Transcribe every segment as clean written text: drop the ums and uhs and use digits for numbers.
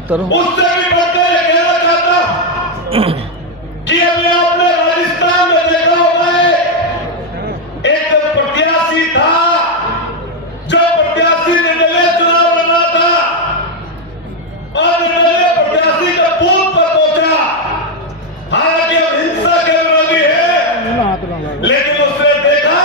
उससे भी बढ़कर ये कहना चाहता हूं कि अभी आपने राजस्थान में देखा होगा एक प्रत्याशी था, जो प्रत्याशी निर्दलीय चुनाव लड़ा था और निर्दलीय प्रत्याशी का बूथ पर पहुंचा। हालांकि अब हिंसा के विरोधी है, लेकिन उसने देखा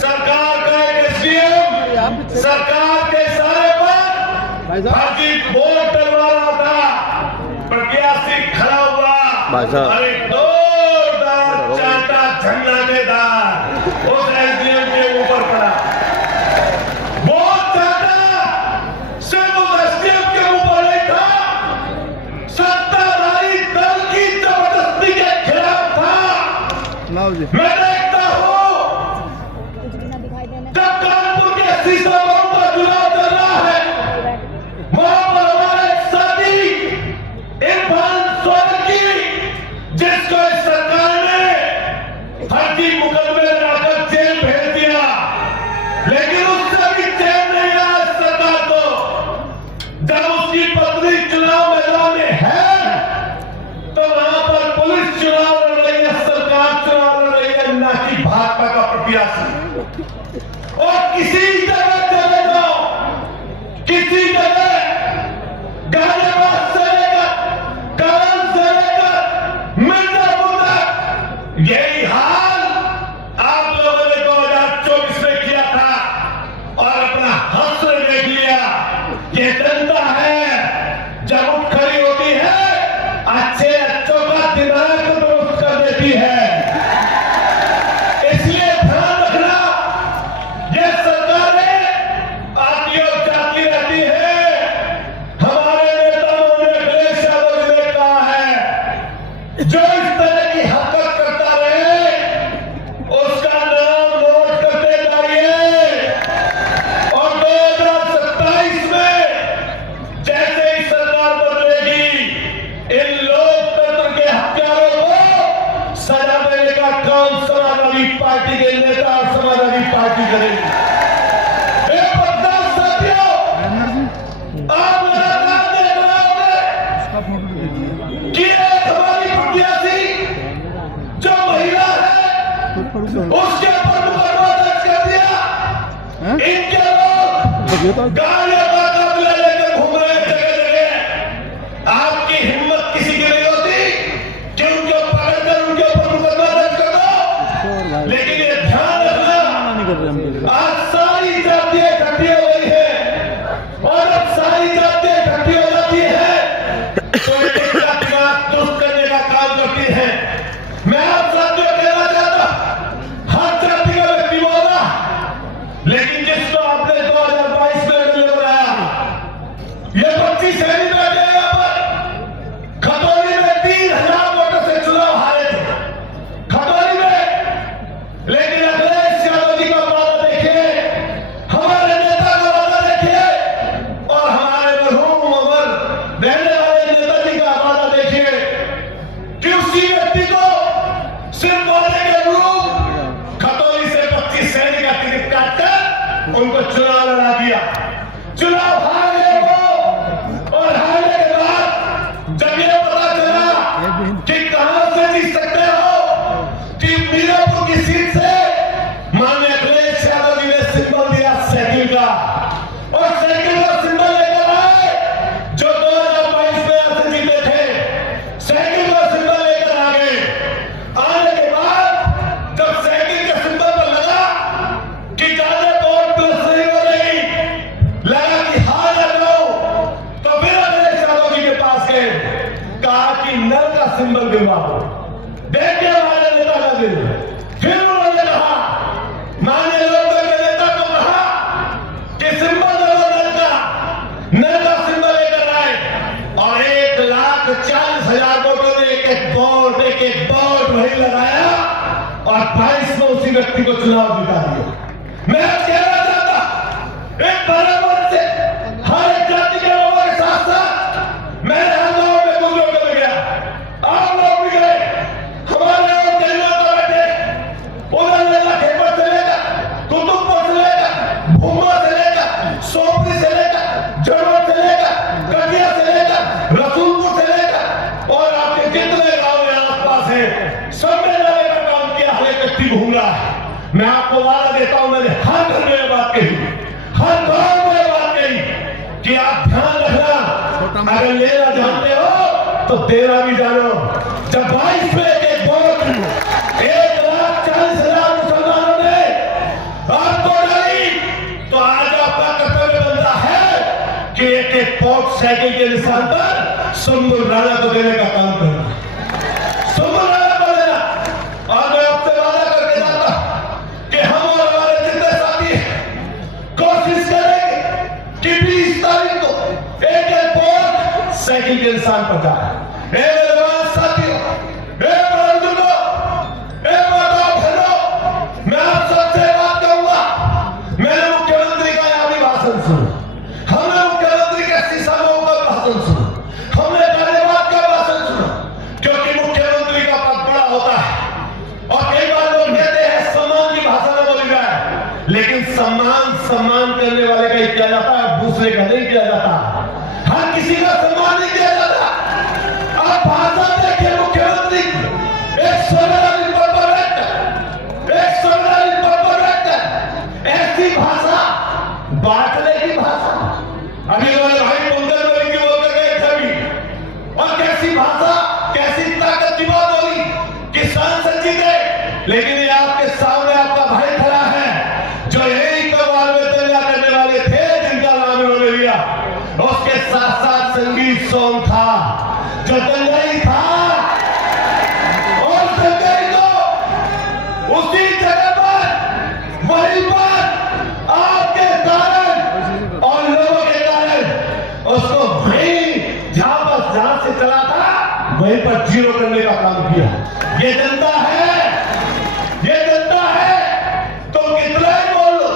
सरकार का एक एसडीएम सरकार के सारे पर फर्जी वोट डलवा रहा था। प्रत्याशी खड़ा हुआ और एक जोरदार चाटा झंडानेदार उस एसडीएम के ऊपर पड़ा। बहुत चाटा सिर्फ उस एसडीएम के ऊपर नहीं था, सत्ताधारी दल की जबरदस्ती के खिलाफ था। मैं देखता हूं जब कानपुर के शीशा बाबू का चुनाव चल रहा है, वहां पर हमारे साथी इरफान सोलंकी, जिसको इस सरकार ने फर्जी मुकदमे लगाकर जेल भेज दिया, लेकिन उससे भी चैन नहीं रहा इस सरकार को। जब उसकी पत्नी चुनाव मैदान में है तो वहां पर पुलिस चुनाव लड़ रही है, सरकार चुनाव लड़ रही है, ना कि भाजपा का प्रत्याशी। और किसी जगह चले जाओ, किसी जगह गाजियाबाद से लेकर करन से लेकर मिर्जापुर तक यही हाल आप लोगों ने 2024 में किया था और अपना हश्र देख लिया। ये जनता है जब उठ खड़ी होती है, अच्छे अच्छों का दिमाग दुरुस्त कर देती है। इसलिए ध्यान रखना, ये सरकारें आती और जाती रहती है। हमारे नेताओं ने अखिलेश यादव जी ने कहा है, जो इस तरह की हरकत करता रहे उसका नाम नोट करते जाइए। और 2027 में जैसे ही सरकार बदलेगी, इन लोकतंत्र के हत्यारों को सजा देने का काम समाजवादी पार्टी के नेता और समाजवादी पार्टी करेगी। आप लगातार देख रहे होंगे कि एक हमारी प्रत्याशी जो महिला है उसके ऊपर मुकदमा दर्ज कर दिया। इनके लोग गाड़ियों का कब्जा लेकर घूम रहे जगह जगह। आपकी हिम्मत किसी की नहीं होती कि उनको पकड़कर उनके ऊपर मुकदमा दर्ज कर दो। लेकिन ये ध्यान रखना, आज सारी जातियां इकट्ठी हो गई है और जब सारी जातियां इकट्ठी हो जाती है तो एक जाति का दुष्ट करने का काम करती है। मैं आप साथियों कहना चाहता हूं, हर जाति का व्यक्ति होगा, लेकिन जिसको आपने 2022 में एमएलए बनाया, ये 25 शहरी बैठे हैं यहाँ पर। खतौली में 3000 वोटों से चुनाव हारे थे, खतौली में। लेकिन अखिलेश यादव जी का वादा देखिए, हमारे नेता का वादा देखिए और हमारे मरहूम अमर रहने वाले नेताजी का वादा देखिए कि उसी व्यक्ति को सिर्फ वादे के अनुरूप खतौली से 25 शहरी का टिकट काटकर उनको चुनाव लड़ा दिया। चुनाव हार गए वो, और हारने के बाद जब ये पता चला कि कहां से जीत सकते हो, कि मीरापुर की सीट से माननीय अखिलेश यादव जी ने सिंबल दिया साइकिल का, और साइकिल का सिंबल लेकर आए जो 2022 में यहां से जीते थे। साइकिल का सिंबल लेकर आ गए। आने के बाद जब साइकिल के सिंबल पर लगा कि ज्यादा वोट प्लस नहीं हो रही, लगा कि हार ना जाओ, तो फिर अखिलेश यादव जी के पास गए, कहा कि नल का सिंबल दिलवाओ, देखिए हमारे नेता का दिल। फिर उन्होंने कहा, माननीय लोकदल के नेता को कहा कि सिंबल दो नल का सिंबल लेकर आए, और 1,40,000 वोटों ने एक एक वोट वही लगाया और 22 में उसी व्यक्ति को चुनाव जिता दिया। मैं कहना चाहता एक बराबर से हर एक जाति के लोगों के साथ साथ मैं हर गांव में बुजुर्ग में गया, आप लोग भी गए, हमारे और कई लोग बैठे उधर लेकर खेपर से लेकर कुतुबपुर से लेकर भूमा से लेकर सोपरी से लेकर जड़ों से लेकर कटिया से लेकर आपको वादा देता हूं, मैंने हर घर में बात कही, हर गांव में बात कही कि आप ध्यान रखना, अगर लेना जानते हो तो देना भी जानो। जब 22 में एक वोट 1,40,000 मुसलमानों ने आपको डाली, तो आज आपका कर्तव्य बनता है कि एक एक वोट साइकिल के निशान पर सुम्बुल राणा को देने का काम करना, सुम्बुल राणा को देना। और मैं आपसे वादा करके जाता कि हम और हमारे जितने साथी कोशिश करेंगे कि 20 तारीख को एक एक वोट साइकिल के निशान पर जाए। साथियों, मैं आप सबसे बात कहूंगा, मैंने मुख्यमंत्री का यहां भी भाषण सुना, हमने मुख्यमंत्री के शीशा में ऊपर भाषण सुना, हमने धन्यवाद का भाषण सुना, क्योंकि मुख्यमंत्री का पद बड़ा होता है और कई बार लोग कहते हैं सम्मान की भाषा में बोली जाए, लेकिन सम्मान करने वाले का ही किया जाता है, दूसरे का नहीं किया जाता। हर किसी का सम्मान नहीं किया जाता। आप भाषा देखिए मुख्यमंत्री, एक सोलर पर ऐसी भाषा, बांटने की भाषा। अभी वाले भाई मुंदर बोली की बोलते गए सभी, और कैसी भाषा, कैसी ताकत की बात बोली, किसान सच्ची गए। लेकिन ये आपके सामने आपका भाई खड़ा है जो यही कमाल में दंगा करने वाले थे, जिनका नाम इन्होंने लिया। उसके साथ साथ संगीत सॉन्ग था जो दंगाई था, और दंगाई को उसी जगह पर, वहीं पर आपके कारण और लोगों के कारण उसको वहीं जहां से चला था वहीं पर जीरो करने का काम किया। ये जनता है, ये जनता है। तुम कितना ही बोल लो,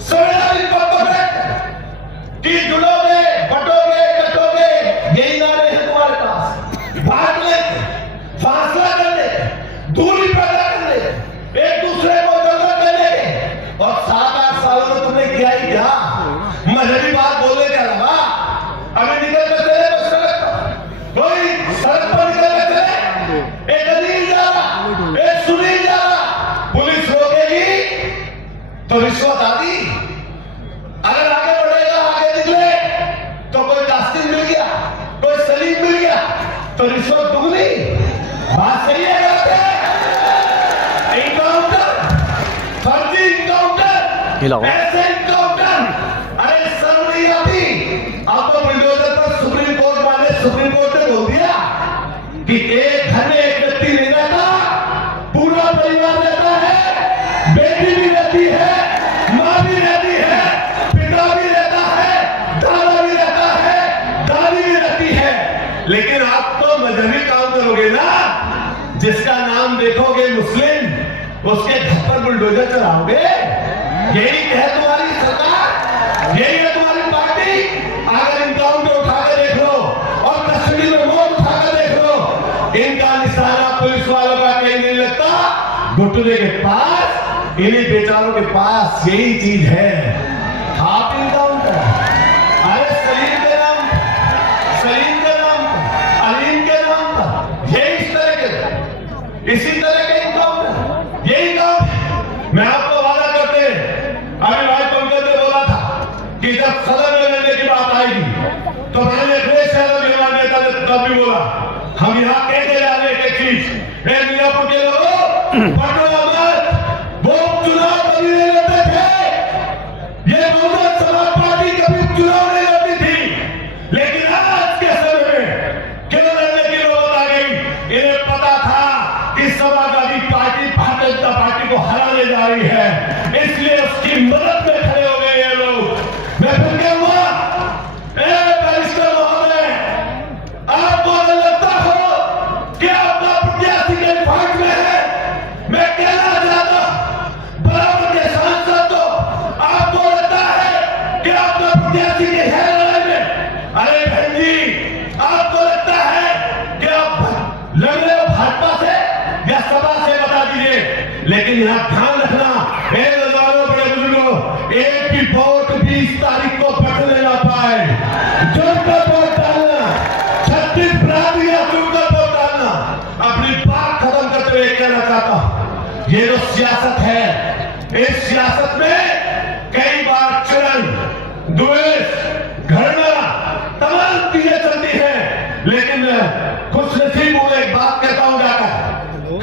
संवैधानिक कि जुड़ोगे, बटोगे, कटोगे, यही नारे हैं तुम्हारे पास। भाग ले, फासला करने, दूरी पैदा करने, एक दूसरे को दंगा करने के, और 7-8 सालों में तुमने किया ही क्या? मजहबी बात बोलने के अलावा अभी निकल कर चले बस सड़क, कोई सड़क पर निकल कर चले, एक अनिल जा रहा, एक सुनील जा रहा, पुलिस रोकेगी तो रिश्वत आदि। अगर आगे बढ़ेगा, आगे निकले तो कोई कास्टिंग मिल गया, कोई सलीम मिल गया तो रिश्वत दुगनी। बात सही है? इनकाउंटर, फर्जी इनकाउंटर, ऐसे इनकाउंटर, अरे सर नहीं आती। अब तो बुलडोजर पर सुप्रीम कोर्ट वाले, सुप्रीम कोर्ट ने बोल दिया कि एक घर में एक व्यक्ति नहीं रहता, पूरा परिवार रहता है, बेटी भी रहती है, माँ भी रहती है, पिता भी रहता है, दादा भी रहता है, दादी भी रहती है। लेकिन आप तो मजहबी काम करोगे ना, जिसका नाम देखोगे मुस्लिम, उसके घर पर बुलडोजर चलाओगे। यही है तुम्हारी सरकार, यही है तुम्हारी पार्टी। अगर इनकाउंटर उठा के देख लो और कश्मीर में मोड़ उठा के देख लो, इनका निशाना पुलिस वालों का कहीं नहीं लगता, घुटने के पास, इन्हीं बेचारों के पास यही चीज है। आप इनकाउंटर, अरे सलीम के नाम, सलीम के नाम, अलीम के नाम, यही इस तरह के, इसी तरह के इनकाउंटर, यही काम। मैं आपको वादा करते, अभी भाई पंकज ने बोला था कि जब सदन में रहने की बात आएगी तो मैंने अखिलेश यादव नेता ने तब भी बोला, हम यहाँ कहते जा रहे एक चीज, मियापुर के लोगों, पटना मत, वो चुनाव कभी नहीं लड़ते थे, ये बहुजन समाज पार्टी कभी चुनाव नहीं लड़ती थी, लेकिन आज के समय में क्यों लड़ने की नौबत आ गई? इन्हें पता था कि समाजवादी पार्टी भारतीय जनता पार्टी को हराने जा रही है, इसलिए उसकी मदद में खड़े हो गए ये लोग। मैं फिर कहूंगा, बैरिस्टर महोदय, आपको अगर लगता हो कि आपका प्रत्याशी के फाइट में है, मैं कहना चाहता बराबर के सांसद को, आपको लगता है कि आपका प्रत्याशी के है लड़ाई में, अरे बहन जी, आपको लगता है कि आप लड़ रहे हो भाजपा से या सभा से, बता दीजिए। लेकिन यहां ध्यान रखना, बड़े बुजुर्गों, एक भी वोट 20 तारीख को बटने ना पाए, जुड़कर वोट डालना, 36 बरादरियां जुड़कर वोट डालना। अपनी बात खत्म करते हुए कहना चाहता हूं, ये जो सियासत है, इस सियासत में कई बार चिड़न, द्वेष, घृणा तमाम चीजें चलती हैं, लेकिन खुश नसीब हूं, एक बात कहता हूं जाकर,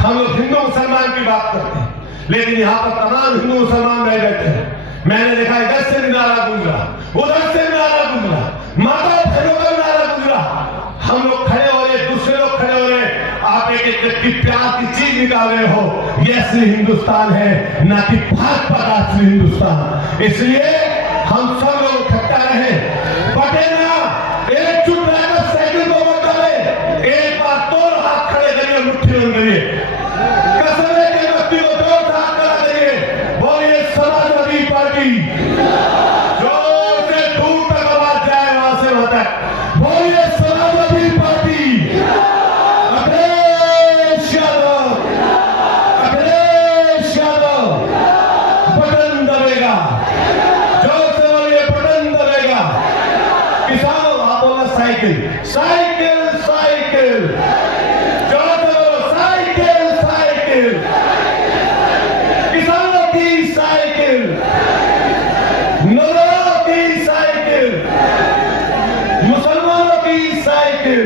हम लोग हिंदू मुसलमान की बात करते हैं, लेकिन यहाँ पर तमाम हिंदू मुसलमान रह जाते हैं। मैंने देखा इधर से भी नारा गूंजा, उधर से भी नारा गूंजा, माता बहनों का भी नारा गूंजा। हम लोग खड़े हो रहे, दूसरे लोग खड़े हो रहे, आप एक एक व्यक्ति प्यार की चीज निकाल रहे हो। ये असली हिंदुस्तान है, ना कि भाजपा का असली हिंदुस्तान। इसलिए हम सब लोग इकट्ठा रहे, बटे ना, एकजुट रहकर साइकिल को मत डाले, एक बार तोड़ हाथ खड़े करिए, मुट्ठी बंद करिए, कसम है कि व्यक्ति को दो हाथ खड़ा करिए, बोलिए समाजवादी पार्टी, जोर से दूर तक आवाज जाए, वहां से वहां तक, बोलिए समाजवादी पार्टी, अखिलेश यादव, अखिलेश यादव, बटन दबेगा, जोर से बोलिए बटन दबेगा। किसानों, आप बोला साइकिल, साइकिल, साइकिल, जोर से बोलो साइकिल, साइकिल, किसानों की साइकिल, नौजवानों की साइकिल, मुसलमानों की साइकिल।